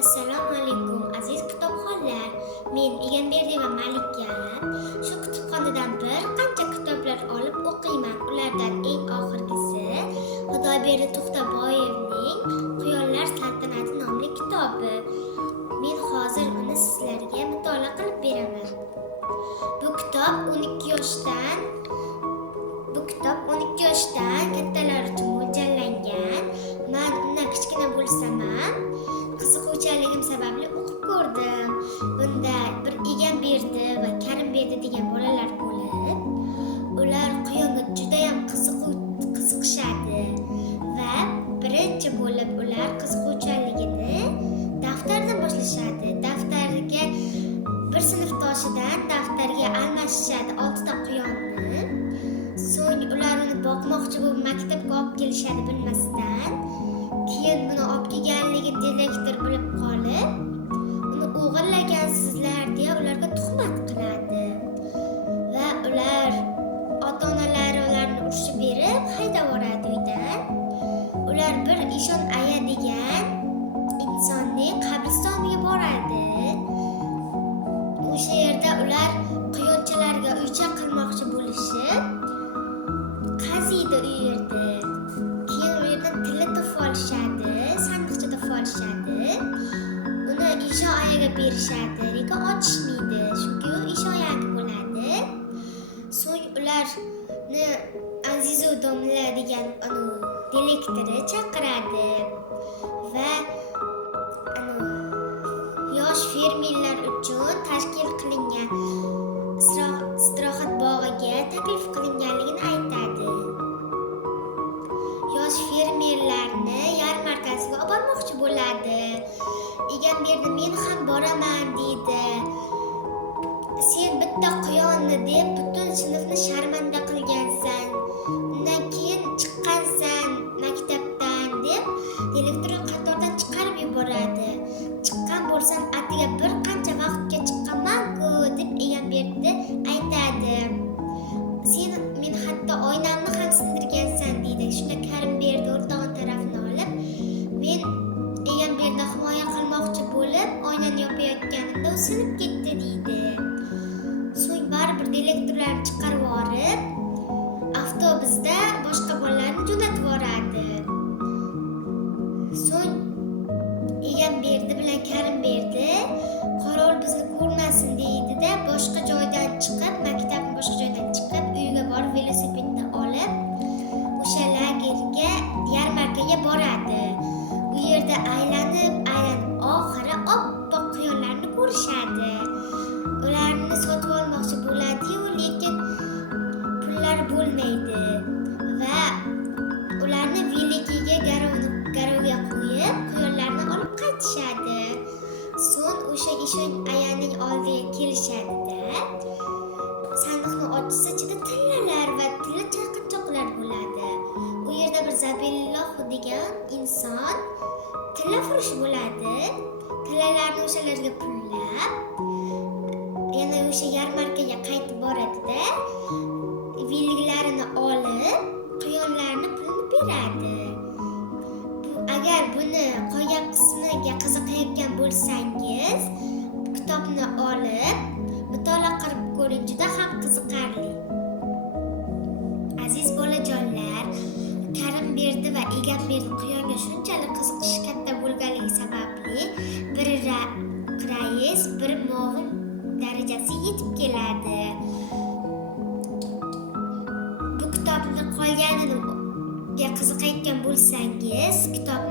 Assalomu alaykum aziz kitobxonlar. Men Egamberdi va Malikkaram. Shu kutubxonadan bir qancha kitoblar olib o'qiyman. Ulardan eng oxirgisi Xudoyberdi To'xtaboyevning Quyonlar saltanati nomli kitobi. Men hozir uni sizlarga mutolaa qilib beraman. Bu kitob 12 yoshdan kattalar uchun mo'ljallangan. Men undan kichkina bo'lsam ham qiziquvchanligim sababli o'qib ko'rdim. Bunda bir Egamberdi va Karimberdi degan bolalar bo'lib, ular quyonga juda ham qiziqishadi va birinchi bo'lib ular qiziquvchanligini daftardan boshlashadi. Daftarga bir sinfdoshidan daftarga almashishadi 6 ta quyonni. So'ng ular uni boqmoqchi bo'lib maktabga olib kelishadi bilmasdan. Keyin buni olib kelganligi direktor bilib qolib, uni o'g'irlagansizlar deya ularga tuhmat qiladi. Va ular ota-onalari ularni urishib berib haydab yuboradi uydan. Ular bir Eshon aya degan insonning qabristoniga boradi. O'sha yerda ular quyonchalarga uycha qilmoqchi bo'lishib, qaziydi u yerda. Keyin u yerdan tilla topib olishadi, sandiqcha topib olishadi. Uni Eshon ayaga berishadi, lekin ochishmaydi, chunki u Eshon ayagi bo'ladi. So'ng ularni Azizu domla degan direktori chaqiradi va yosh fermerlar uchun tashkil qilingan istirohat bog'iga taklif qilinganligini aytadi. Yosh fermerlarni yarmarkasiga olib bormoqchi bo'ladi. Egamberdi men ham boraman deydi. Sen bitta quyonni deb butun sinfni sharmanda qilgansan. Undan keyin chiqqansan maktabdan deb direktor qatordan chiqarib yuboradi. Chiqqan bo'lsam atiga bir qancha vaqtga chiqqanman-ku deb Egamberdi aytadi. Sen men hatto oynamni ham sindirgansan deydi. Shunda Karimberdi o'rtog'in tarafini olib, men Egamberdi himoya qilmoqchi bo'lib oynani yopayotganimda u sinib ketdi deydi. So'ng baribir direktorlarni chiqarib yuborib, avtobusda boshqa bolalarni jo'natib yuboradi. So'ng Egamberdi bilan Karimberdi qorovul bizni ko'rmasin deydi-da, boshqa joydan chiqib, maktabning boshqa joydan chiqib, uyiga borib velosipedni olib, o'sha lagerga, yarmarkaga boradi. U yerda aylanib oxiri oppoq quyonlarni ko'rishadi. Ularni sotib olmoqchi bo'ladi-yu, lekin pullar bo'lmaydi va ularni velikiga garovga qo'yib, quyonlarni olib qaytishadi. So'ng o'sha Eshon ayaning oldiga kelishadi-da, sandiqni ochsa ichida tillalar va tilla chaqinchoqlar bo'ladi. U yerda bir Zabilloh degan inson tillafurush bo'ladi. Tillalarni o'shalarga pullab, yana o'sha yarmarkaga qaytib boradi-da, velliklarini olib, quyonlarni pulni beradi. Agar buni qolgan qismiga qiziqayotgan bo'lsangiz, kitobni olib mutolaa qilib ko'ring, juda ham qiziqarli. Aziz bolajonlar, Karimberdi va Egamberdi quyonga shunchalik qiziqishi katta bo'lganligi sababli biri rais, biri muavin darajasiga yetib keladi. Bu kitobni qolganini qiziqayotgan bo'lsangiz, kitob